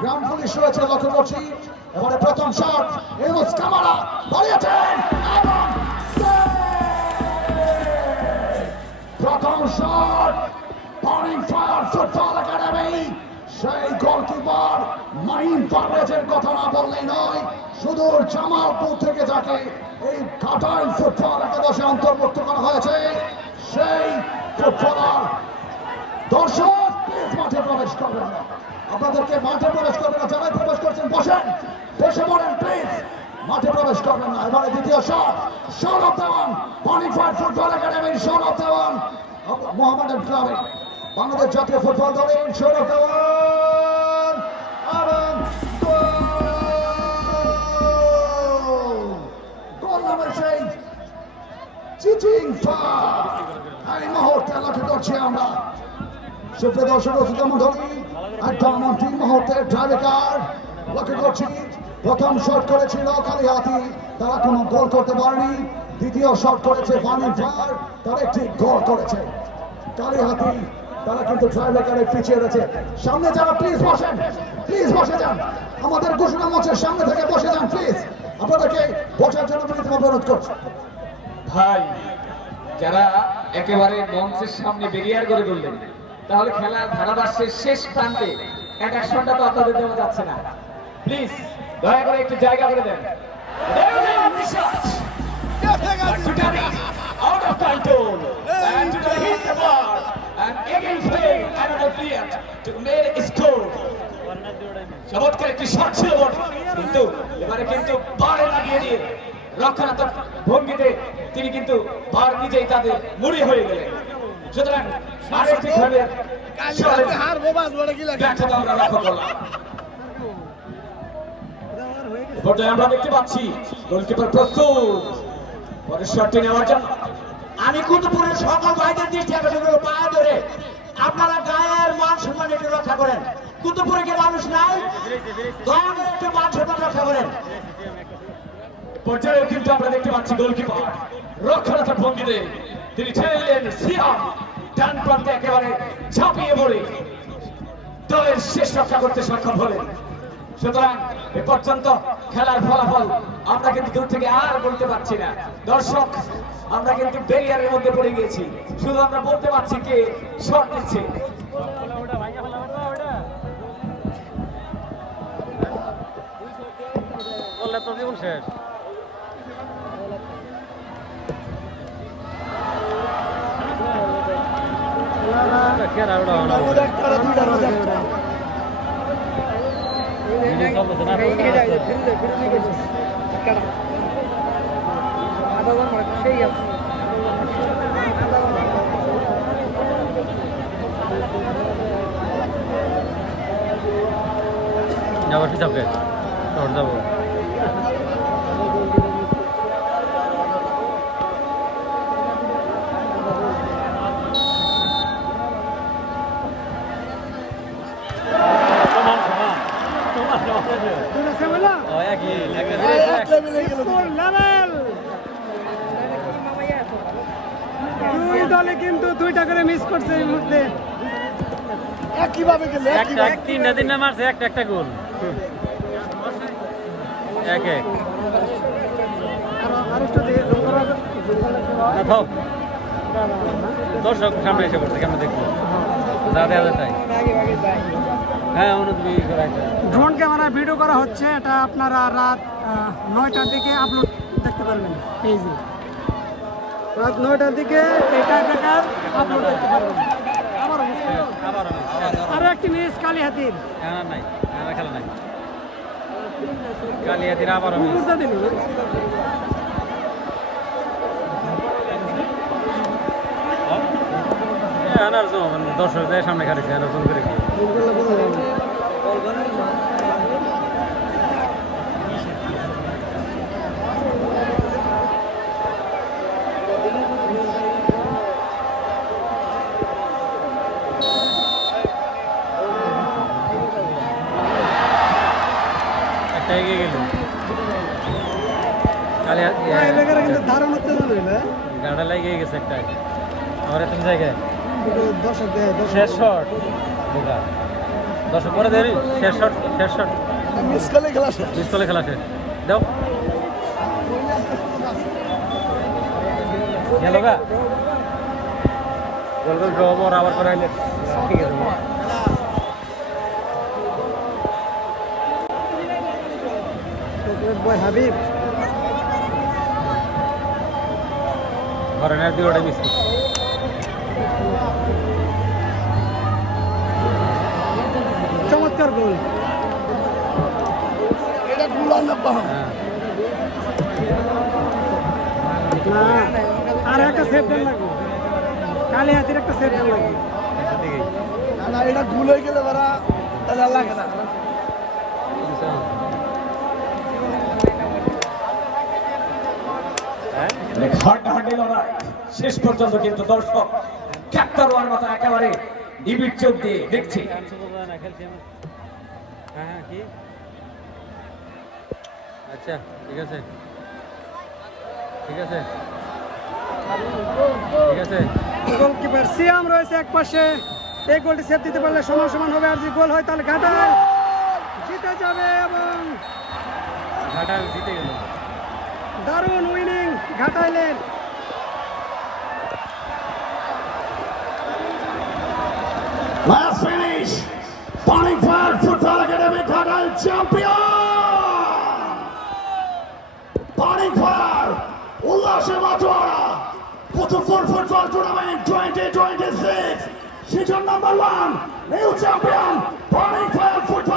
Ground police রয়েছে লক্ষ্য করছি। এবারে প্রথম শট ইউনুস কামারা বাড়িয়েছেন এবং প্রথম শট পার্নিং ফায়ার ফুটবল একাডেমি। সেই গোলকিপার মাহিন পারভেজের কথা না বললেই নয়, সুদূর জামালপুর থেকে যাকে এই ঘাটাইল ফুটবল একাদশে অন্তর্ভুক্ত করা হয়েছে সেই ফুটবলার। দর্শক প্লিজ মাঠে প্রবেশ করবেন না, আপনাদেরকে মাঠে প্রবেশ করবেন না, যারাই প্রবেশ করছেন বসেন, বসে পড়েন প্লিজ, মাঠে প্রবেশ করবেন না। এবারে দ্বিতীয় শট সৌরভ দেওয়ান, পার্নিং ফায়ার ফুটবল একাডেমির সৌরভ দেওয়ান, মোহামেডান ক্লাবে বাংলাদেশ জাতীয় ফুটবল দলের সৌরভ দেওয়ান এবং গোল নামের সেই চিচিং এই মুহূর্তে লক্ষ্য করছি আমরা। সুপ্রিয় দর্শক শ্রোতা মণ্ডলী, একদম অন্তিম মুহূর্তের ড্রাইভার লক্ষ্য করছি। প্রথম শট করেছিল কালিহাতি, তারা কোনো গোল করতে পারেনি। দ্বিতীয় শট করেছে পার্নিং ফায়ার, তারা একটি গোল করেছে। কালিহাতি তারা কিন্তু ড্রাইভারে পিছিয়ে রয়েছে। সামনে যারা প্লিজ বসেন, প্লিজ বসে যান, আমাদের ঘোষণা মঞ্চের সামনে থেকে বসে যান প্লিজ, আপনাদেরকে বসার জন্য বিনীতভাবে অনুরোধ করছি। ভাই, যারা একেবারে মঞ্চের সামনে ব্যারিয়ার করে তুললেন, তাহলে খেলার ধারাভাষ্যের শেষ প্রান্তে অ্যাকশনটা তো আপনাদের দেওয়া যাচ্ছে না। প্লিজ দয়া করে একটু জায়গা করে দেন। Out of control and to hit the bar and again play another player to make a score. চমৎকার একটি শট ছিল কিন্তু এবারে কিন্তু বারে লাগিয়ে দিয়ে রক্ষণাত্মক ভঙ্গিতে তিনি কিন্তু বার নিজেই তাদের মুড়ি হয়ে গেলেন। সুতরাং আরেকটি খেলের ব্যর্থতা আমরা লক্ষ্য করলাম। পর্যায়ে আমরা দেখতে পাচ্ছি গোলকিপার প্রস্তুত পরের শটটি নেওয়ার জন্য। আমি কুতুবপুরের সকল ভাইদের দৃষ্টি আকর্ষণ করব, পায়ে ধরে আপনারা গায়ের মান সম্মান একটু রক্ষা করেন। কুতুবপুরে কি মানুষ নাই? দয়া করে একটু মান সম্মান রক্ষা করেন। পর্যায়েও কিন্তু আমরা দেখতে পাচ্ছি গোলকিপার রক্ষণাত্মক ভঙ্গিতে তিনি ঠেললেন সিয়াম, ডান প্রান্তে একেবারে ঝাঁপিয়ে পড়ে দলের শেষ রক্ষা করতে সক্ষম হলেন। সুতরাং এ পর্যন্ত খেলার ফলাফল আমরা কিন্তু দূর থেকে আর বলতে পারছি না। দর্শক, আমরা কিন্তু ব্যারিয়ারের মধ্যে পড়ে গিয়েছি, শুধু আমরা বলতে পারছি কে শট দিচ্ছে। শেষ যাবো যাবে যাবো দুই দলে কিন্তু দুইটা করে মিস করছে এই মুহূর্তে। একইভাবে গেলে তিনটা মারছে, একটা গোল এক এক। দর্শক সামনে এসে পড়ছে, কেমন দেখবো যা দেওয়া যায় তাই। হ্যাঁ, ড্রোন ক্যামেরায় ভিডিও করা হচ্ছে, এটা আপনারা রাত 9টার দিকে আপলোড দেখতে পারবেন পেজে। রাত 9টার দিকে এটা বেকার আপলোড দেখতে পারবেন। আরো একটি মিস কালিহাতির, নাই খেলা নাই কালিহাতির আবার দিল। দর্শকদের সামনে খারিছে আলোচনা করে একটা এগিয়ে গেল গাড়া লাগিয়ে গেছে একটা। আমার এত জায়গায় শেষ শট দর্শক করে দেরি শেষ শট শেষ শট মিস করলে খেলা শেষ। পিস্তলে খেলা শেষ দাও গেল গা গোল গোল ড্র মোর আবার করে আইলে ঠিক আছে বয় হাবিব ঘরের দিকে মিস চমৎকার গোল এটা গুলান না না আর একটা সেভ দেন লাগবে কালি হাতির একটা সেভ দেন লাগবে না এটা গুল হয়ে গেলে বারা তাহলে আর লাগে না। হাড্ডাহাড্ডি লড়াই শেষ পর্যন্ত কিন্তু দর্শক ক্যাপ্টারওয়ার মতো একেবারে নিবিড় চোখ দিয়ে দেখছে। হ্যাঁ কি আচ্ছা ঠিক আছে ঠিক আছে ঠিক আছে গোলকিপার সিয়াম রয়েছে এক পাশে এই গোলটি সেভ দিতে পারলে সমান সমান হবে আর যদি গোল হয় তাহলে ঘাটাল জিতে যাবে এবং ঘাটাল জিতে গেল দারুণ winning ঘাটাইলের Last finish. Burning Fire Football Academy Ghadal champion. Burning Fire উল্লাসে মাতোয়ারা Kutupur Football Tournament 2026 season number 1 new champion Burning Fire Football